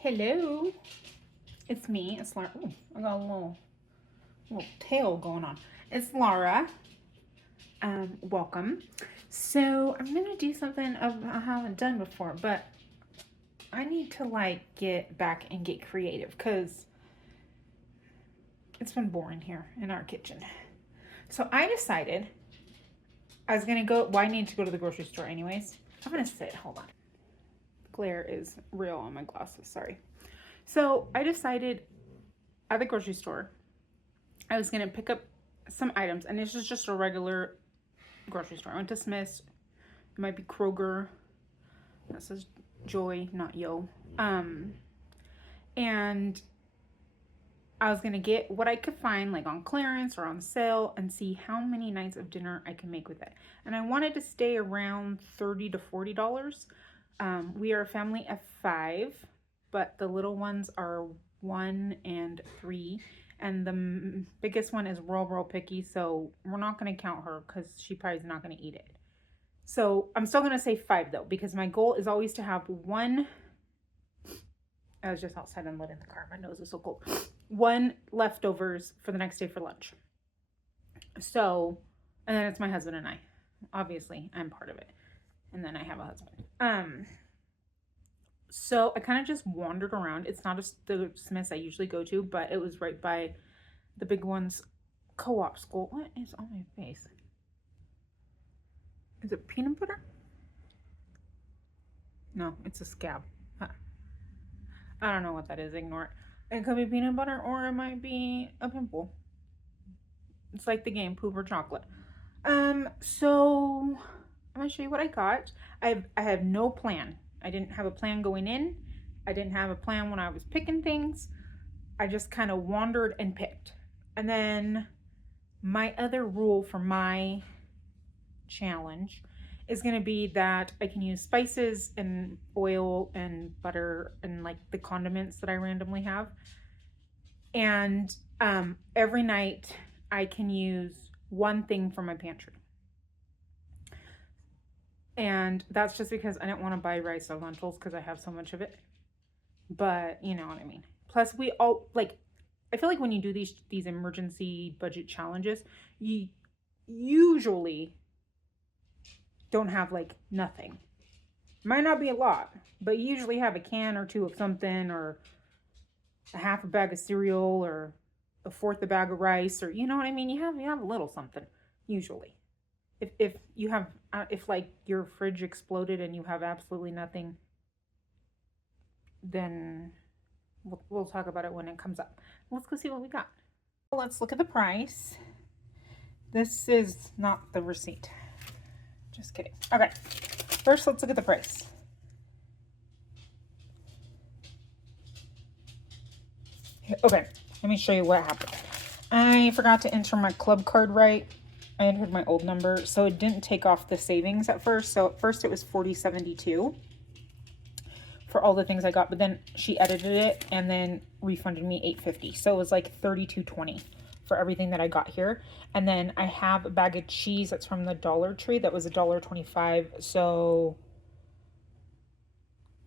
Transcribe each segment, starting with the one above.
Hello, it's me. It's Laura. Ooh, I got a little tail going on. It's Laura. Welcome. So I'm gonna do something I haven't done before, but I need to get back and get creative because it's been boring here in our kitchen. So I decided I was gonna go. Well, I need to go to the grocery store anyways. I'm gonna sit. Hold on. Glare is real on my glasses. Sorry. So I decided at the grocery store I was gonna pick up some items, and this is just a regular grocery store. I went to Smith's. It might be Kroger. That says Joy, not Yo. And I was gonna get what I could find on clearance or on sale and see how many nights of dinner I can make with it. And I wanted to stay around $30 to $40. We are a family of 5, but the little ones are 1 and 3. And the biggest one is real picky, so we're not going to count her because she probably is not going to eat it. So I'm still going to say 5 though, because my goal is always to have one. I was just outside and lit in the car. My nose is so cold. 1 leftovers for the next day for lunch. So, and then it's my husband and I. Obviously, I'm part of it. And then I have a husband. So I kind of just wandered around. It's not the Smiths I usually go to, but it was right by the big one's co-op school. What is on my face? Is it peanut butter? No, it's a scab. I don't know what that is. Ignore it. It could be peanut butter or it might be a pimple. It's like the game, poop or chocolate. So I'm gonna show you what I got. I have no plan. I didn't have a plan going in. I didn't have a plan when I was picking things. I just kind of wandered and picked. And then my other rule for my challenge is going to be that I can use spices and oil and butter and the condiments that I randomly have. And every night I can use one thing from my pantry. And that's just because I didn't want to buy rice or lentils because I have so much of it. But you know what I mean. Plus we all I feel like when you do these emergency budget challenges, you usually don't have nothing. Might not be a lot, but you usually have a can or 2 of something, or a half a bag of cereal, or a fourth a bag of rice, or you know what I mean. You have a little something usually. If you have if your fridge exploded and you have absolutely nothing, then we'll talk about it when it comes up. Let's go see what we got. Let's look at the price. This is not the receipt. Just kidding. Okay, first let's look at the price. Okay, let me show you what happened. I forgot to enter my club card right. I entered my old number, so it didn't take off the savings at first. So at first it was $40.72 for all the things I got, but then she edited it and then refunded me $8.50. So it was $32.20 for everything that I got here. And then I have a bag of cheese that's from the Dollar Tree that was $1.25, so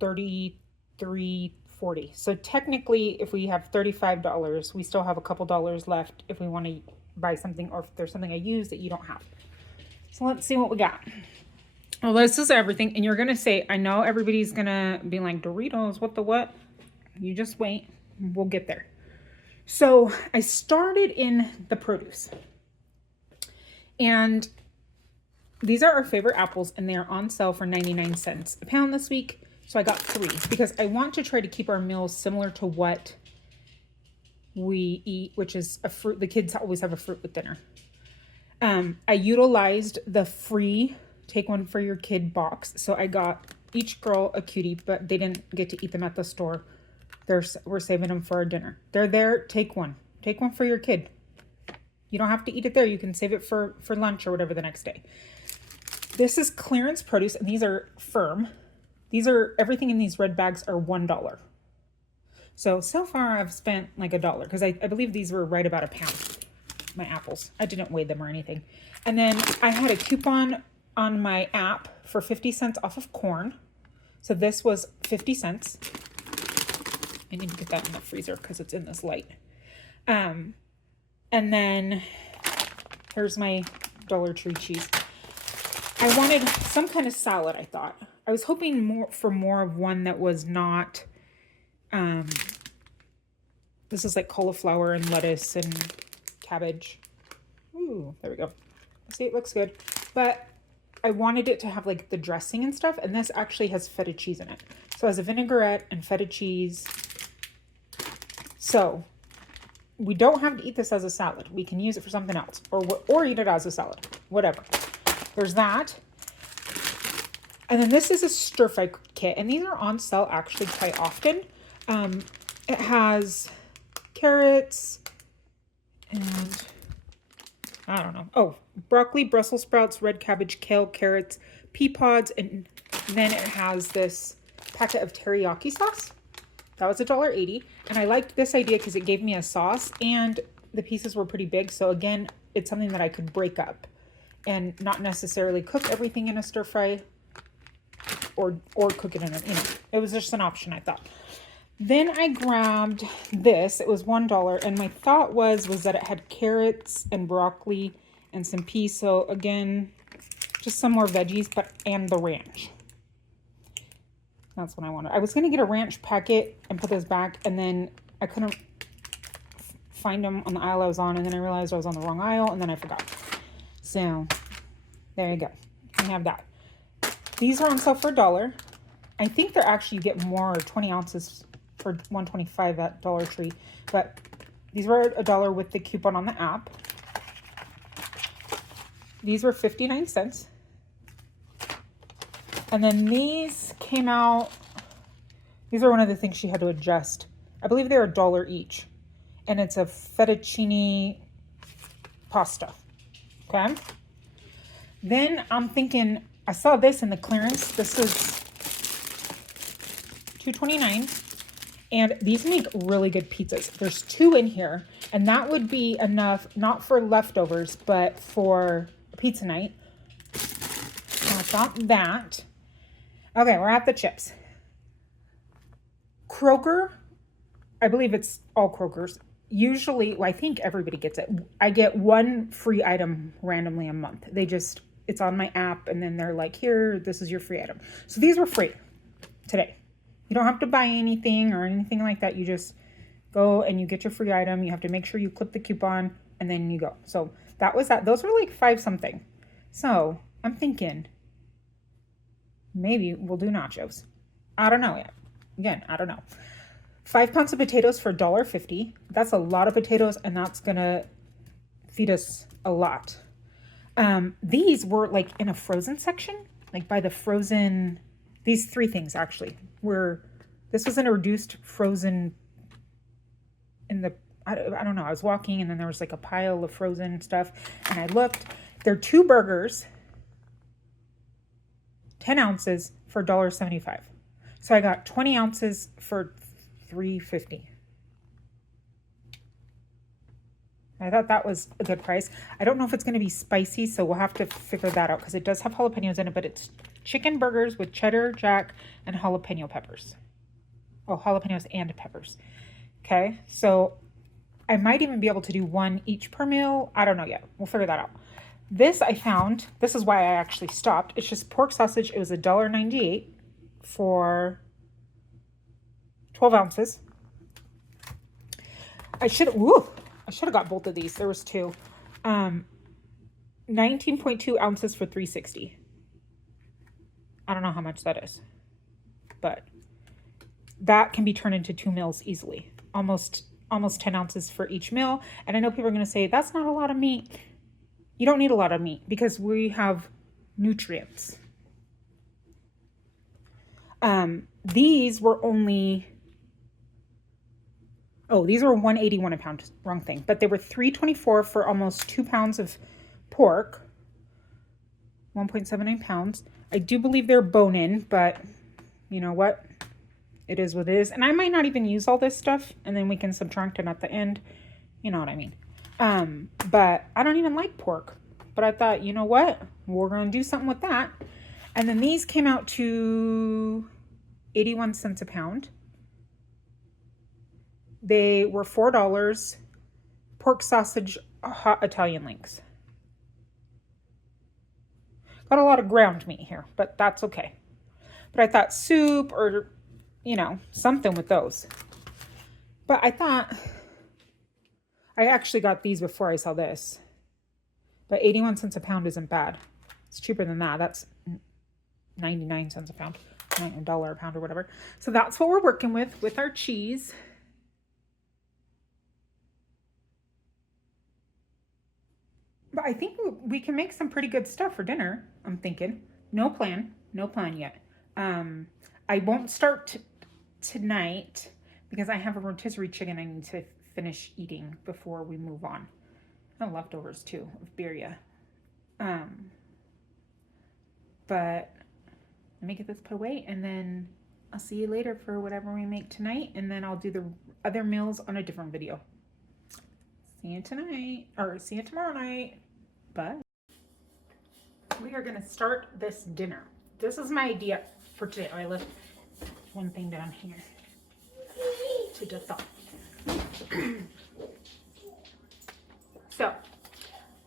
$33.40. So technically, if we have $35, we still have a couple dollars left if we want to buy something, or if there's something I use that you don't have. So let's see what we got. Well, this is everything, and you're gonna say, I know everybody's gonna be like, Doritos, what the what? You just wait, we'll get there. So I started in the produce, and these are our favorite apples, and they are on sale for 99 cents a pound this week. So I got 3 because I want to try to keep our meals similar to what we eat, which is a fruit. The kids always have a fruit with dinner. I utilized the free take one for your kid box. So I got each girl a cutie, but they didn't get to eat them at the store. We're saving them for our dinner. They're there. Take one for your kid. You don't have to eat it there. You can save it for lunch or whatever the next day. This is clearance produce, and these are firm. Everything in these red bags are $1. So far I've spent $1 because I believe these were right about a pound, my apples. I didn't weigh them or anything. And then I had a coupon on my app for 50 cents off of corn. So this was 50 cents. I need to get that in the freezer because it's in this light. And then here's my Dollar Tree cheese. I wanted some kind of salad, I thought. I was hoping for more of one that was not, this is like cauliflower and lettuce and cabbage. Ooh, there we go. See, it looks good. But I wanted it to have like the dressing and stuff, and this actually has feta cheese in it. So it has a vinaigrette and feta cheese. So we don't have to eat this as a salad. We can use it for something else, or eat it as a salad, whatever. There's that. And then this is a stir fry kit, and these are on sale actually quite often. It has carrots and I don't know. Oh, broccoli, Brussels sprouts, red cabbage, kale, carrots, pea pods, and then it has this packet of teriyaki sauce. That was $1.80, and I liked this idea because it gave me a sauce, and the pieces were pretty big. So again, it's something that I could break up and not necessarily cook everything in a stir fry, or cook it in a, it was just an option, I thought. Then I grabbed this. It was $1, and my thought was that it had carrots and broccoli and some peas. So again, just some more veggies, and the ranch. That's what I wanted. I was going to get a ranch packet and put those back, and then I couldn't find them on the aisle I was on, and then I realized I was on the wrong aisle, and then I forgot. So there you go. I have that. These are on sale for $1. I think they're actually, you get more, 20 ounces for $1.25 at Dollar Tree, but these were $1 with the coupon on the app. These were 59 cents. And then these came out, these are one of the things she had to adjust. I believe they're $1 each, and it's a fettuccine pasta. Okay. Then I'm thinking, I saw this in the clearance. This is $2.29. And these make really good pizzas. There's 2 in here, and that would be enough, not for leftovers, but for a pizza night. So I thought that. Okay, we're at the chips. Kroger, I believe it's all Kroger's. Usually, well, I think everybody gets it. I get one free item randomly a month. It's on my app, and then they're like, here, this is your free item. So these were free today. You don't have to buy anything or anything like that. You just go and you get your free item. You have to make sure you clip the coupon, and then you go. So that was that. Those were like 5 something. So I'm thinking maybe we'll do nachos. I don't know yet. Again, I don't know. 5 pounds of potatoes for $1.50. That's a lot of potatoes, and that's going to feed us a lot. These were like in a frozen section, like by the frozen, these 3 things actually this was in a reduced frozen in the, I don't know. I was walking, and then there was like a pile of frozen stuff, and I looked, they're 2 burgers, 10 ounces for $1.75. So I got 20 ounces for $3.50. I thought that was a good price. I don't know if it's going to be spicy, so we'll have to figure that out because it does have jalapenos in it, but it's chicken burgers with cheddar, jack, and jalapeno peppers. Oh, jalapenos and peppers. Okay, so I might even be able to do 1 each per meal. I don't know yet. We'll figure that out. This I found, this is why I actually stopped. It's just pork sausage. It was $1.98 for 12 ounces. I should have got both of these. There was 2. 19.2 ounces for $3.60. I don't know how much that is, but that can be turned into 2 meals easily. Almost 10 ounces for each meal. And I know people are going to say, that's not a lot of meat. You don't need a lot of meat because we have nutrients. These were only, these were $1.81 a pound. Wrong thing. But they were $3.24 for almost 2 pounds of pork. 1.79 pounds. I do believe they're bone-in, but you know what? It is what it is. And I might not even use all this stuff, and then we can subtract it at the end. You know what I mean? But I don't even like pork. But I thought, you know what? We're going to do something with that. And then these came out to 81 cents a pound. They were $4. Pork sausage, hot Italian links. Got a lot of ground meat here, but that's okay. But I thought soup or, you know, something with those. But I thought, I actually got these before I saw this. But 81 cents a pound isn't bad. It's cheaper than that. That's 99 cents a pound, $1 a pound or whatever. So that's what we're working with our cheese. But I think we can make some pretty good stuff for dinner, I'm thinking. No plan yet. I won't start tonight because I have a rotisserie chicken I need to finish eating before we move on. And leftovers too of birria. But let me get this put away and then I'll see you later for whatever we make tonight, and then I'll do the other meals on a different video. See you tonight, or see you tomorrow night. Bye. We are gonna start this dinner. This is my idea for today. I left one thing down here to the thought. So,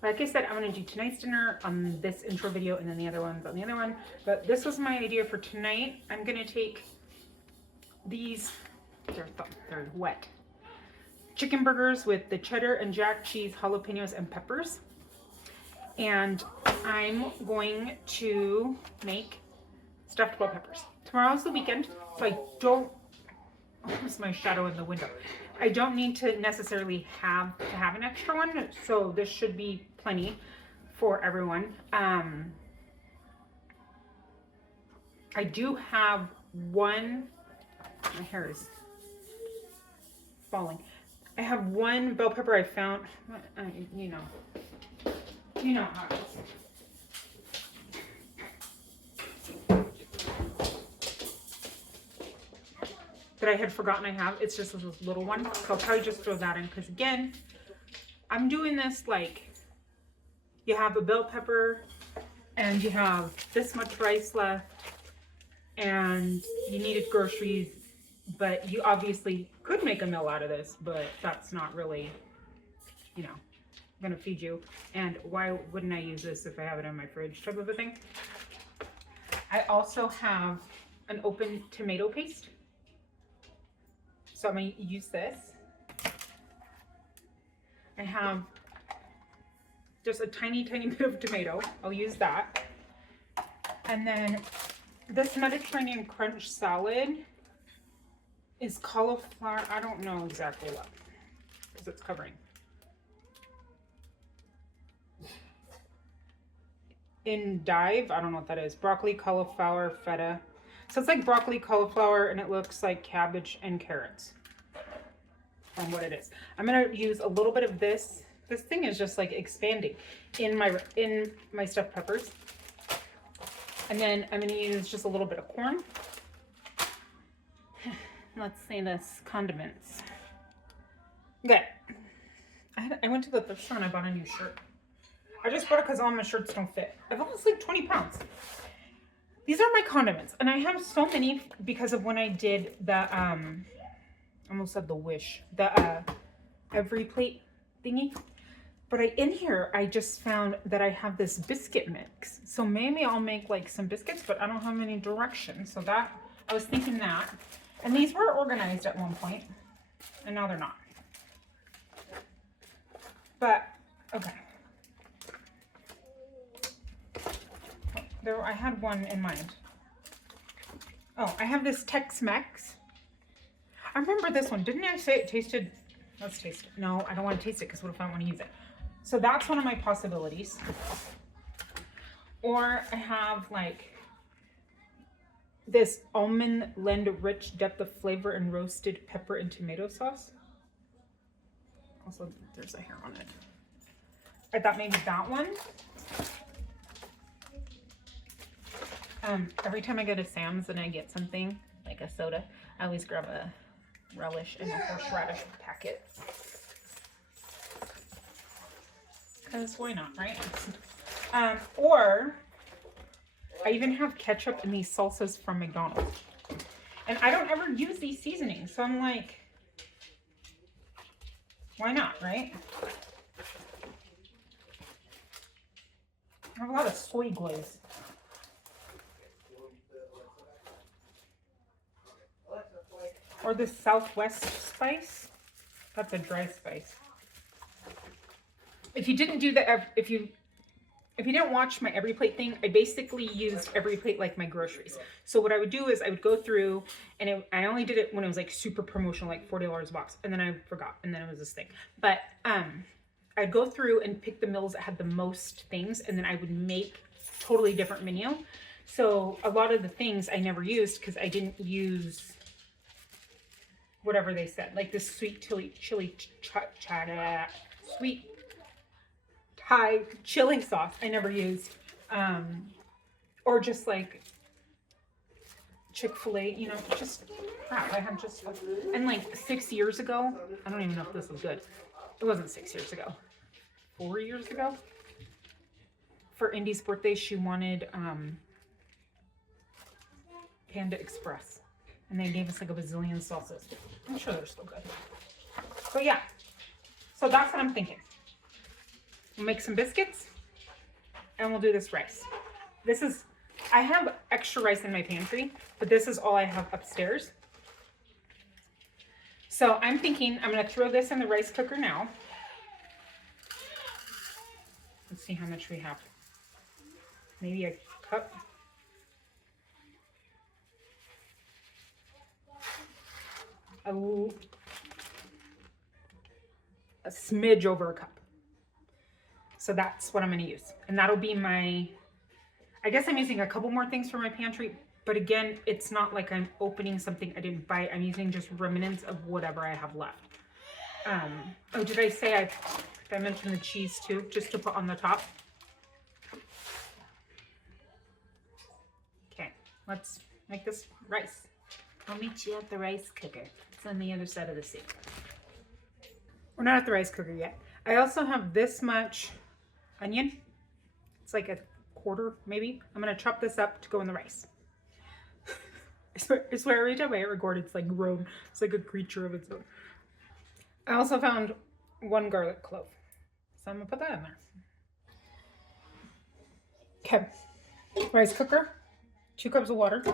like I said, I'm gonna do tonight's dinner on this intro video and then the other ones on the other one. But this was my idea for tonight. I'm gonna take these, they're wet, chicken burgers with the cheddar and jack cheese, jalapenos, and peppers. And I'm going to make stuffed bell peppers. Tomorrow's the weekend, so I don't, where's my shadow in the window? I don't need to necessarily have an extra one, so this should be plenty for everyone. I do have one, my hair is falling. I have one bell pepper I found, you know how it is. That I had forgotten I have. It's just this little one. So I'll probably just throw that in because, again, I'm doing this like you have a bell pepper and you have this much rice left and you needed groceries, but you obviously could make a meal out of this, but that's not really, you know, gonna feed you. And why wouldn't I use this if I have it in my fridge type of a thing. I also have an open tomato paste, so I'm gonna use this. I have just a tiny bit of tomato. I'll use that. And then this Mediterranean crunch salad is cauliflower. I don't know exactly what, because it's covering. Endive, I don't know what that is. Broccoli, cauliflower, feta. So it's like broccoli, cauliflower, and it looks like cabbage and carrots on what it is. I'm gonna use a little bit of this. This thing is just like expanding in my stuffed peppers. And then I'm gonna use just a little bit of corn. Let's say this, condiments. Okay, I went to the thrift store and I bought a new shirt. I just bought it because all my shirts don't fit. I've lost like 20 pounds. These are my condiments, and I have so many because of when I did the I almost said the wish, the every plate thingy. But in here I just found that I have this biscuit mix, so maybe I'll make like some biscuits, but I don't have any directions. So that I was thinking that, and these were organized at one point, and now they're not. But okay. There, I had one in mind. Oh, I have this Tex-Mex. I remember this one. Didn't I say it tasted? Let's taste it. No, I don't want to taste it because what if I want to use it? So that's one of my possibilities. Or I have like this almond lend rich depth of flavor and roasted pepper and tomato sauce. Also, there's a hair on it. I thought maybe that one. Every time I go to Sam's and I get something, like a soda, I always grab a relish and a horseradish packet. Because why not, right? Or I even have ketchup and these salsas from McDonald's. And I don't ever use these seasonings, so I'm like, Why not, right? I have a lot of soy glaze. Or this Southwest spice. That's a dry spice. If you didn't do that, if you didn't watch my every plate thing, I basically used every plate like my groceries. So what I would do is I would go through, and I only did it when it was like super promotional, like $40 a box, and then I forgot, and then it was this thing. But I'd go through and pick the meals that had the most things, and then I would make totally different menu. So a lot of the things I never used because I didn't use whatever they said, like this sweet sweet Thai chili sauce I never used, or just like Chick-fil-A, you know, just crap. I had just, and like 6 years ago, I don't even know if this was good. It wasn't 6 years ago, 4 years ago. For Indy's birthday, she wanted Panda Express, and they gave us like a bazillion sauces. I'm sure they're still good. But yeah, so that's what I'm thinking. We'll make some biscuits, and we'll do this rice. This is, I have extra rice in my pantry, but this is all I have upstairs. So I'm thinking I'm gonna throw this in the rice cooker now. Let's see how much we have. Maybe a cup. A smidge over a cup. So that's what I'm going to use. And that'll be my, I guess I'm using a couple more things for my pantry, but again, it's not like I'm opening something I didn't buy. I'm using just remnants of whatever I have left. Oh, did I say I mentioned the cheese too, just to put on the top? Okay, let's make this rice. I'll meet you at the rice cooker. It's on the other side of the sink. We're not at the rice cooker yet. I also have this much onion. It's like a quarter, maybe. I'm gonna chop this up to go in the rice. I swear every time I record, it's like grown. It's like a creature of its own. I also found one garlic clove, so I'm gonna put that in there. Okay, rice cooker, 2 cups of water.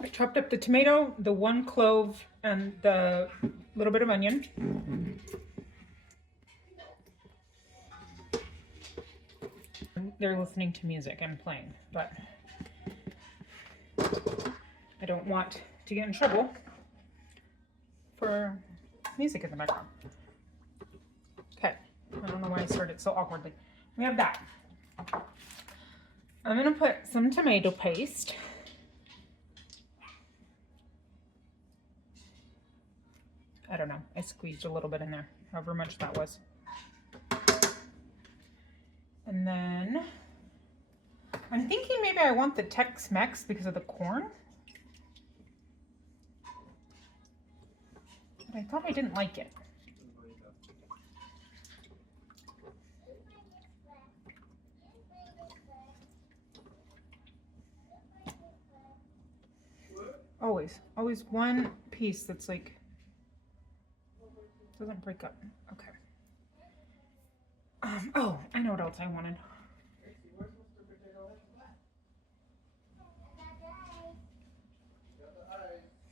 I chopped up the tomato, the 1 clove, and the little bit of onion. They're listening to music and playing, but I don't want to get in trouble for music in the background. Okay, I don't know why I started so awkwardly. We have that. I'm gonna put some tomato paste. I don't know, I squeezed a little bit in there, however much that was. And then I'm thinking maybe I want the Tex-Mex because of the corn. But I thought I didn't like it. Always one piece that's like, doesn't break up. Okay. Oh, I know what else I wanted.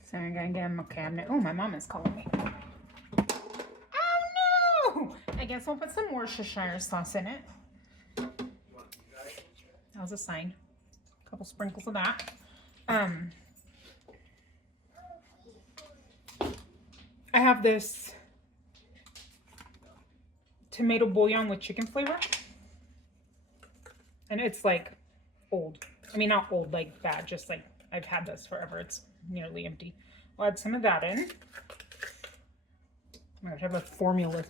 So I'm gonna get him a cabinet. Oh, my mom is calling me. Oh no! I guess I'll put some Worcestershire sauce in it. That was a sign. A couple sprinkles of that. I have this tomato bouillon with chicken flavor, and it's like old. I mean, not old like bad, just like I've had this forever. It's nearly empty. I'll add some of that in. Oh my gosh, I have a formula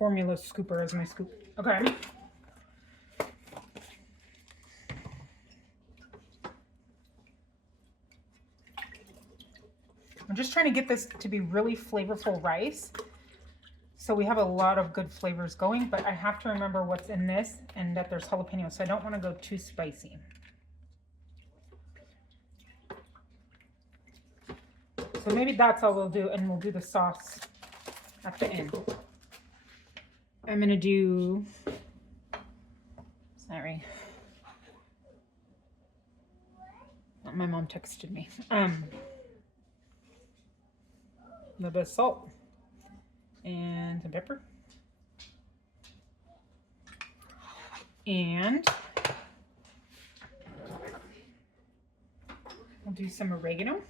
scooper as my scoop. Okay. I'm just trying to get this to be really flavorful rice. So we have a lot of good flavors going, but I have to remember what's in this and that there's jalapenos, so I don't want to go too spicy. So maybe that's all we'll do, and we'll do the sauce at the end. I'm gonna do, sorry, my mom texted me. A little bit of salt and some pepper. And we'll do some oregano.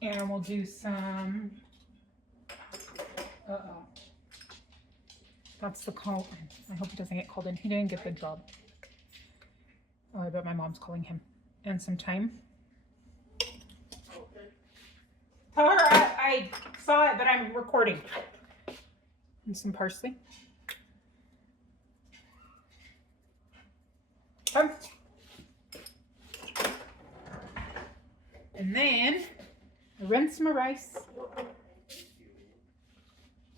And we'll do some, that's the call. I hope he doesn't get called in. He didn't get the job. Oh, I bet my mom's calling him. And some thyme. Tell her I saw it, but I'm recording. And some parsley. Okay. And then I rinse my rice.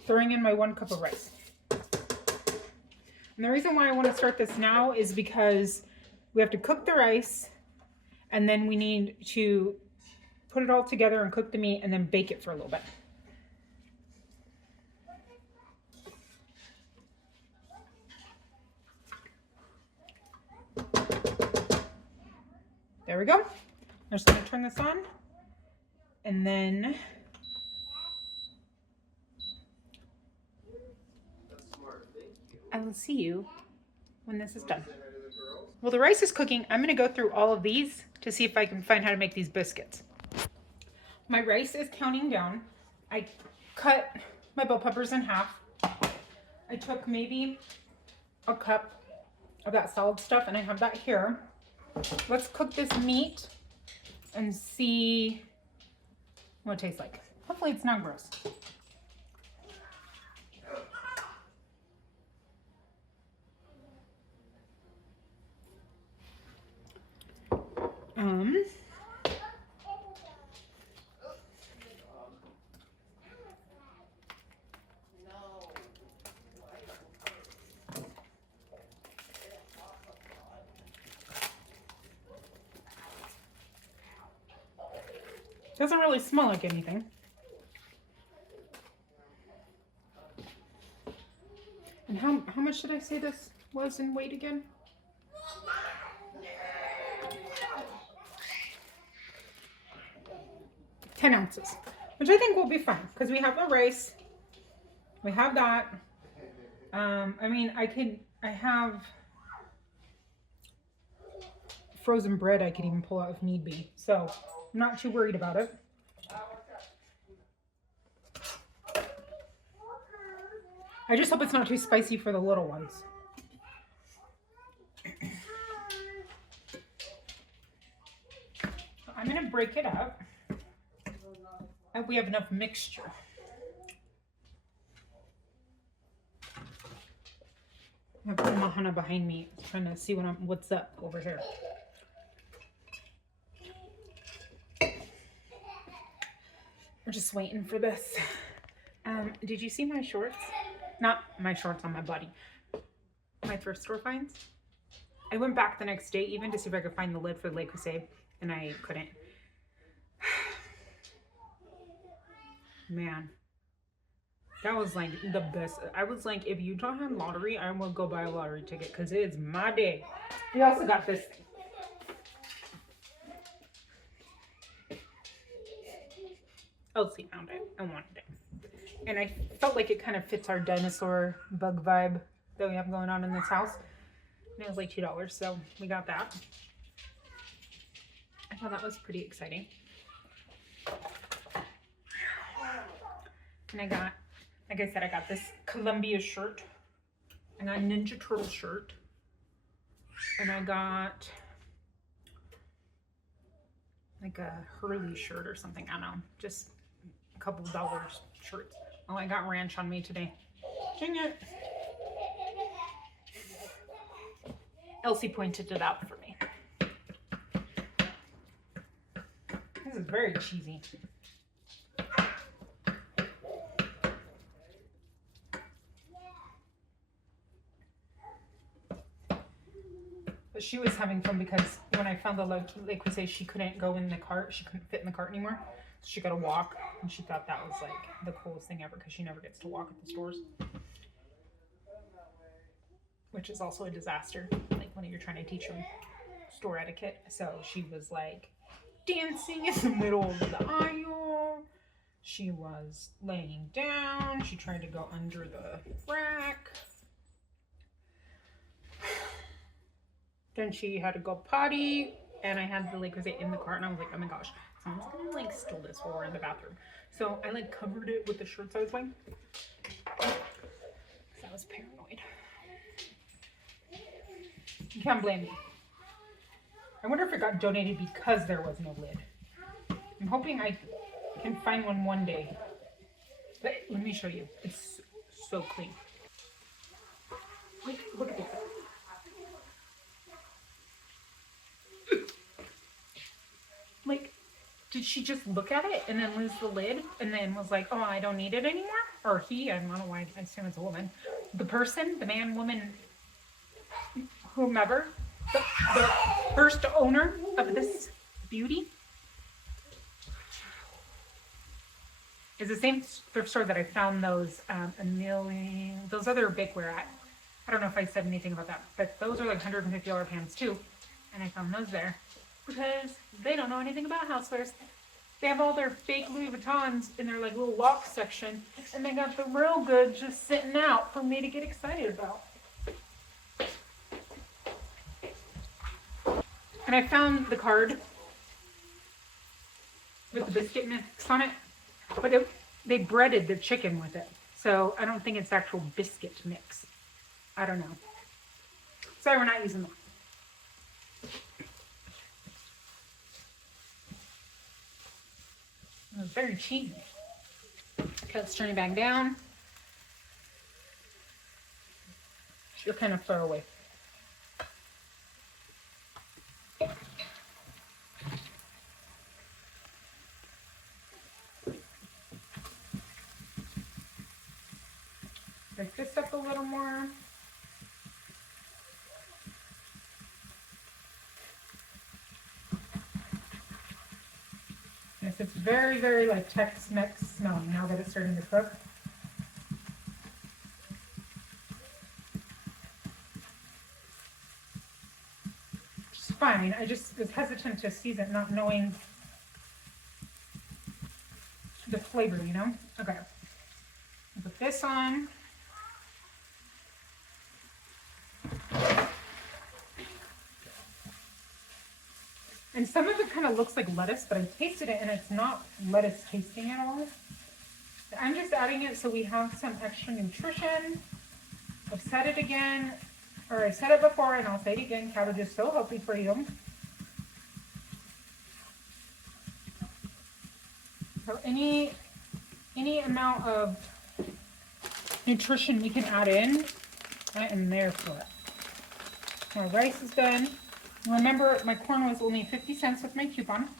Throwing in my 1 cup of rice. And the reason why I want to start this now is because we have to cook the rice, and then we need to put it all together and cook the meat and then bake it for a little bit. There we go. I'm just going to turn this on, and then I will see you when this is done. Well, the rice is cooking. I'm going to go through all of these to see if I can find how to make these biscuits. My rice is counting down. I cut my bell peppers in half. I took maybe a cup of that salad stuff, and I have that here. Let's cook this meat and see what it tastes like. Hopefully it's not gross. Doesn't really smell like anything. And how much did I say this was in weight again? $10 ounces, which I think will be fine because we have the rice. We have that. I mean, I have frozen bread I could even pull out if need be. So I'm not too worried about it. I just hope it's not too spicy for the little ones. I'm going to break it up. I hope we have enough mixture. I have Mahana behind me trying to see what's up over here. We're just waiting for this. Did you see my shorts? Not my shorts on my body. My thrift store finds. I went back the next day even to see if I could find the lid for Le Creuset, and I couldn't. Man, that was like the best. I was like, if Utah had lottery, I would go buy a lottery ticket because it's my day. We also got this thing. Elsie found it and wanted it. And I felt like it kind of fits our dinosaur bug vibe that we have going on in this house. And it was like $2, so we got that. I thought that was pretty exciting. And I got, like I said, I got this Columbia shirt. I got a Ninja Turtle shirt. And I got like a Hurley shirt or something. I don't know. Just a couple of dollars shirts. Oh, I got ranch on me today. Dang it. Elsie pointed it out for me. This is very cheesy. she was having fun because when I found the Le Creuset, she couldn't go in the cart. She couldn't fit in the cart anymore. So she got to walk, and she thought that was like the coolest thing ever because she never gets to walk at the stores, which is also a disaster. Like when you're trying to teach them store etiquette. So she was like dancing in the middle of the aisle. She was laying down. She tried to go under the rack. Then she had to go potty, and I had the Le Creuset in the cart, and I was like, oh my gosh, someone's gonna like steal this while we're in the bathroom. So I like covered it with the shirts I was wearing. Because I was paranoid. You can't blame me. I wonder if it got donated because there was no lid. I'm hoping I can find one day. But let me show you. It's so clean. Like, look at this. Like, did she just look at it and then lose the lid and then was like, oh, I don't need it anymore? Or he, I don't know why, I assume it's a woman. The person, the man, woman, whomever, the first owner of this beauty is the same thrift store that I found those those other bakeware at. I don't know if I said anything about that, but those are like $150 pans too. And I found those there because they don't know anything about housewares. They have all their fake Louis Vuittons in their like little lock section, and they got the real good just sitting out for me to get excited about. And I found the card with the biscuit mix on it, but they breaded the chicken with it. So I don't think it's actual biscuit mix. I don't know. Sorry, we're not using that. It was very cheesy. Okay, let's turn it back down. You're kind of far away. Break this up a little more. Yes, it's very, very like Tex-Mex smelling now that it's starting to cook. Which is fine. I just was hesitant to season, not knowing the flavor, you know? Okay. I'll put this on. And some of it kind of looks like lettuce, but I tasted it and it's not lettuce tasting at all. I'm just adding it so we have some extra nutrition. I've said it again, or I said it before and I'll say it again, cabbage is so healthy for you. So any amount of nutrition we can add in, I am there for it. My rice is done. Remember, my corn was only 50 cents with my coupon.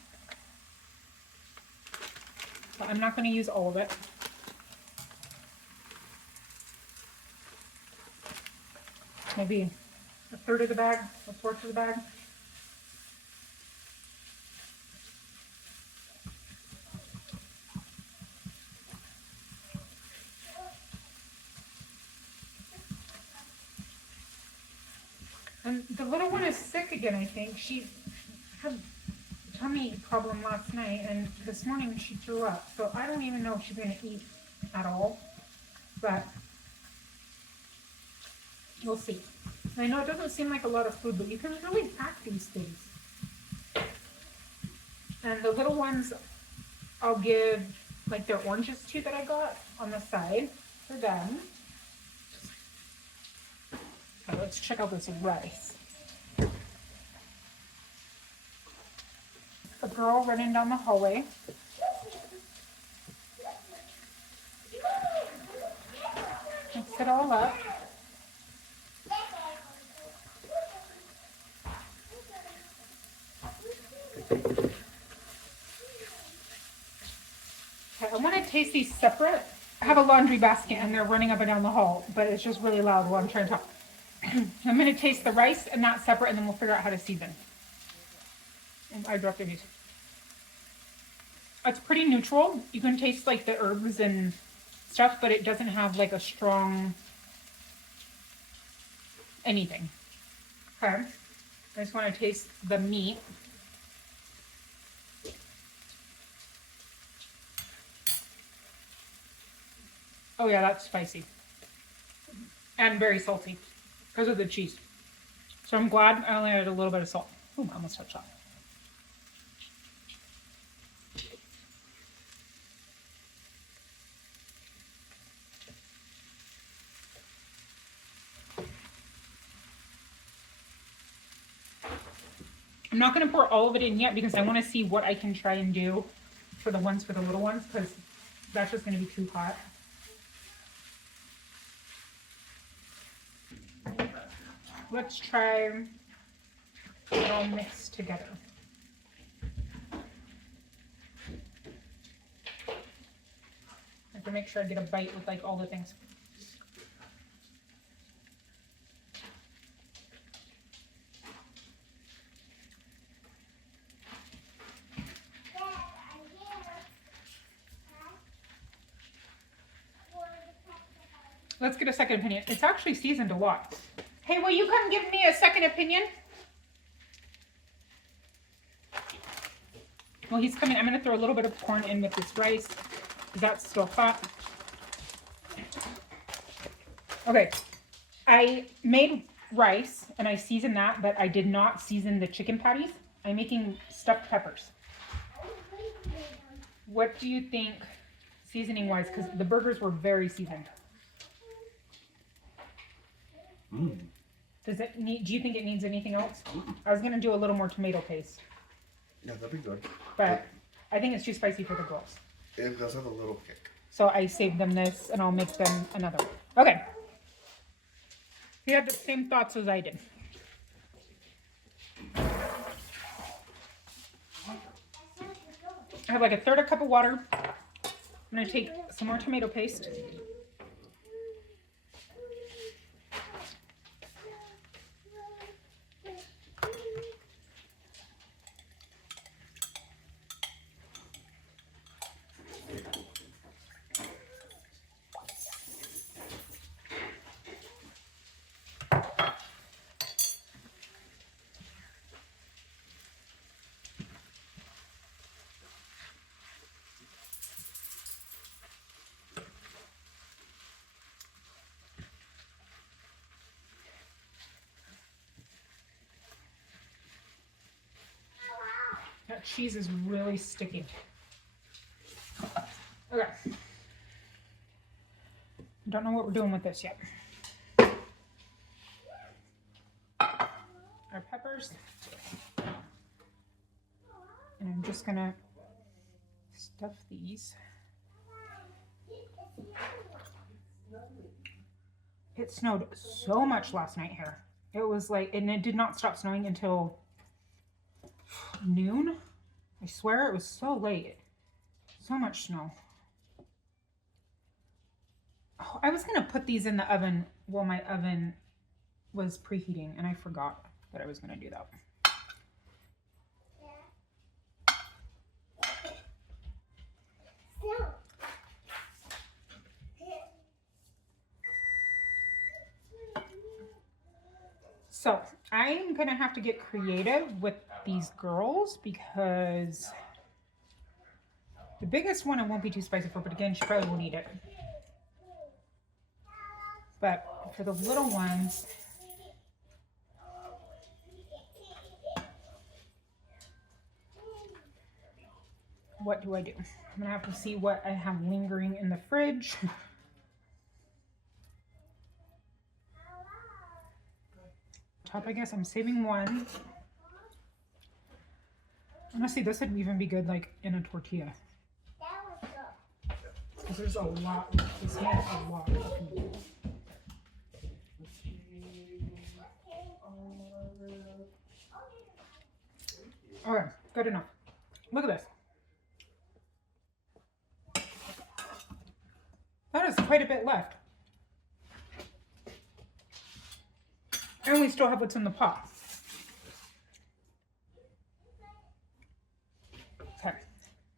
But I'm not going to use all of it. Maybe a third of the bag, a fourth of the bag. And the little one is sick again, I think. She had a tummy problem last night, and this morning she threw up. So I don't even know if she's going to eat at all. But we'll see. I know it doesn't seem like a lot of food, but you can really pack these things. And the little ones, I'll give like their oranges to that I got on the side for them. Okay, let's check out this rice. A girl running down the hallway. Mix it all up. Okay, I want to taste these separate. I have a laundry basket and they're running up and down the hall, but it's just really loud while I'm trying to talk. I'm going to taste the rice and that separate, and then we'll figure out how to season. I dropped a piece. It's pretty neutral. You can taste like the herbs and stuff, but it doesn't have like a strong anything. Okay. I just want to taste the meat. Oh yeah, that's spicy. And very salty because of the cheese. So I'm glad I only added a little bit of salt. Oh, I almost touched that. I'm not going to pour all of it in yet because I want to see what I can try and do for the little ones, because that's just going to be too hot. Let's try it all mixed together. I have to make sure I get a bite with like all the things. Let's get a second opinion. It's actually seasoned a lot. Hey, will you come give me a second opinion? Well, he's coming. I'm going to throw a little bit of corn in with this rice because that's still hot. Okay, I made rice and I seasoned that, but I did not season the chicken patties. I'm making stuffed peppers. What do you think seasoning wise? Because the burgers were very seasoned. Does it need? Do you think it needs anything else? I was gonna do a little more tomato paste. Yeah, that'd be good. But I think it's too spicy for the girls. It does have a little kick. So I saved them this, and I'll make them another one. Okay. He had the same thoughts as I did. I have like a third a cup of water. I'm gonna take some more tomato paste. That cheese is really sticky. Okay. Don't know what we're doing with this yet. Our peppers. And I'm just gonna stuff these. It snowed so much last night here. It was like, and it did not stop snowing until noon. I swear it was so late. So much snow. Oh, I was gonna put these in the oven while my oven was preheating, and I forgot that I was gonna do that. So I'm gonna have to get creative with these girls because the biggest one I won't be too spicy for, but again, she probably won't eat it. But for the little ones, what do I do? I'm gonna have to see what I have lingering in the fridge. Top, I guess I'm saving one. Honestly, this would even be good like in a tortilla. Because there's a lot, this has a lot of food. Okay, good enough. Look at this. That is quite a bit left. And we still have what's in the pot. Okay.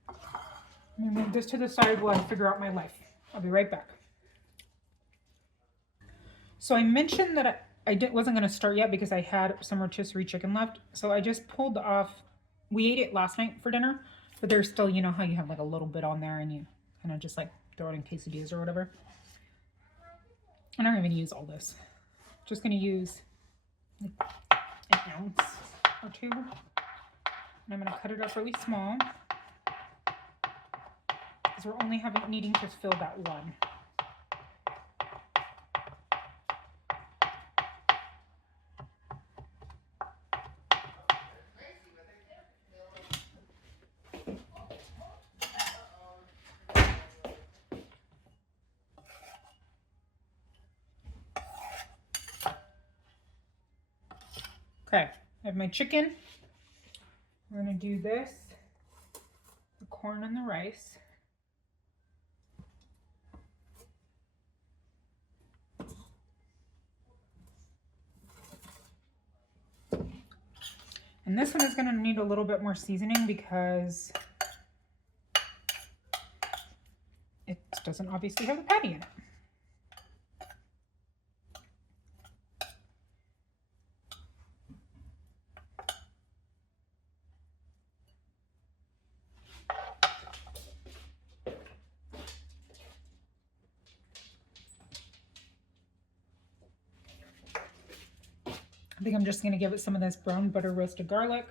I'm gonna move this to the side while I figure out my life. I'll be right back. So I mentioned that wasn't going to start yet because I had some rotisserie chicken left. So I just pulled off. We ate it last night for dinner, but there's still, you know how you have like a little bit on there and you kind of just like throw it in quesadillas or whatever. I'm not even gonna use all this. Just gonna use like an ounce or two. And I'm gonna cut it up really small because we're only needing to fill that one. Okay, I have my chicken. We're gonna do this, the corn and the rice. And this one is gonna need a little bit more seasoning because it doesn't obviously have the patty in it. I think I'm just going to give it some of this brown butter roasted garlic.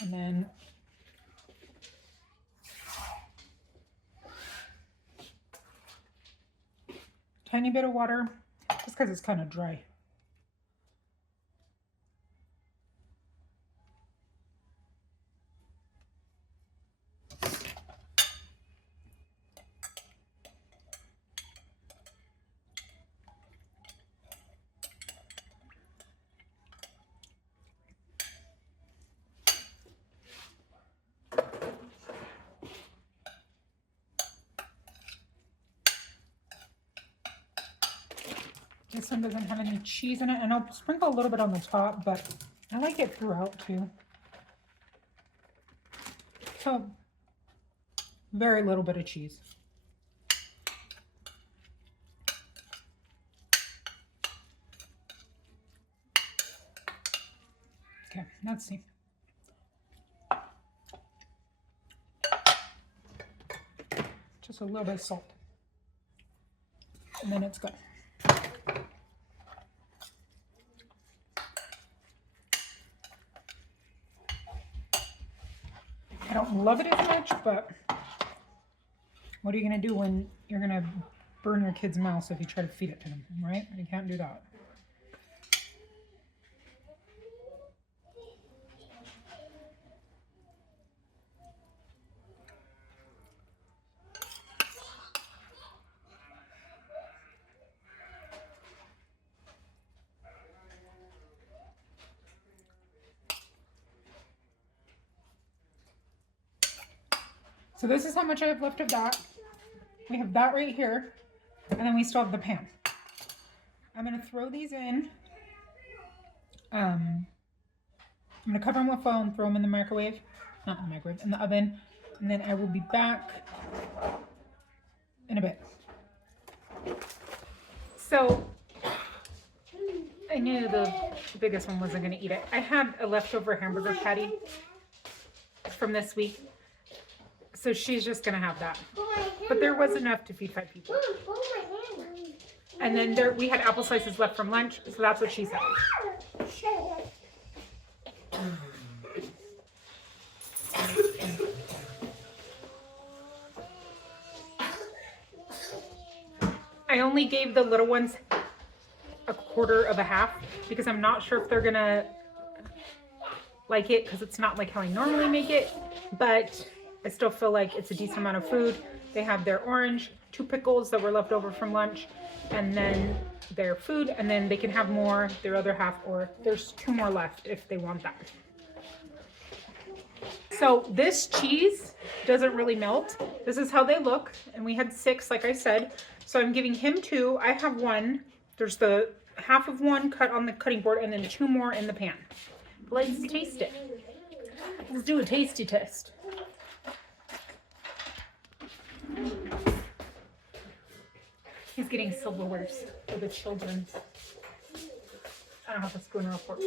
And then tiny bit of water, just because it's kind of dry. This one doesn't have any cheese in it, and I'll sprinkle a little bit on the top, but I like it throughout too. So, very little bit of cheese. Okay, let's see. Just a little bit of salt. And then it's good. I don't love it as much, but what are you going to do when you're going to burn your kid's mouth if you try to feed it to them, right? You can't do that. So this is how much I have left of that. We have that right here, and then we still have the pan. I'm gonna throw these in. I'm gonna cover them with foil and throw them in the microwave, not in the microwave, in the oven, and then I will be back in a bit. So I knew the biggest one wasn't gonna eat it. I had a leftover hamburger patty from this week. So she's just gonna have that. But there was enough to feed 5 people. And then we had apple slices left from lunch, so that's what she said. I only gave the little ones a quarter of a half because I'm not sure if they're gonna like it because it's not like how I normally make it, but I still feel like it's a decent amount of food. They have their orange, 2 pickles that were left over from lunch, and then their food, and then they can have more, their other half, or there's 2 more left if they want that. So this cheese doesn't really melt. This is how they look. And we had 6, like I said. So I'm giving him 2. I have 1. There's the half of 1 cut on the cutting board and then 2 more in the pan. Let's taste it. Let's do a tasty test. He's getting silverwares for the children. I don't have a spoon or a fork.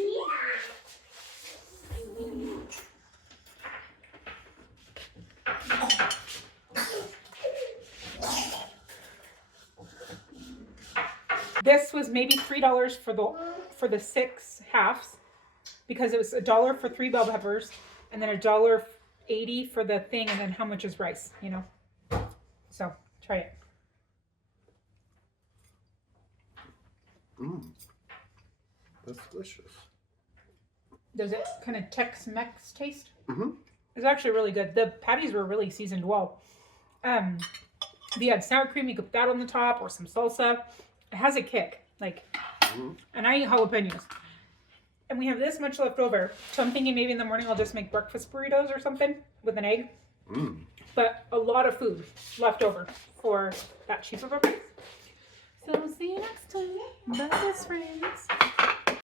This was maybe $3 for the 6 halves, because it was $1 for 3 bell peppers, and then $1.80 for the thing, and then how much is rice, you know? So try it. That's delicious. Does it kind of Tex-Mex taste? Mm-hmm. It's actually really good. The patties were really seasoned well. If you had sour cream, you could put that on the top, or some salsa. It has a kick, like, and I eat jalapenos. And we have this much left over, so I'm thinking maybe in the morning I'll just make breakfast burritos or something with an egg. But a lot of food left over for that cheaper price. So see you next time. Bye, best friends.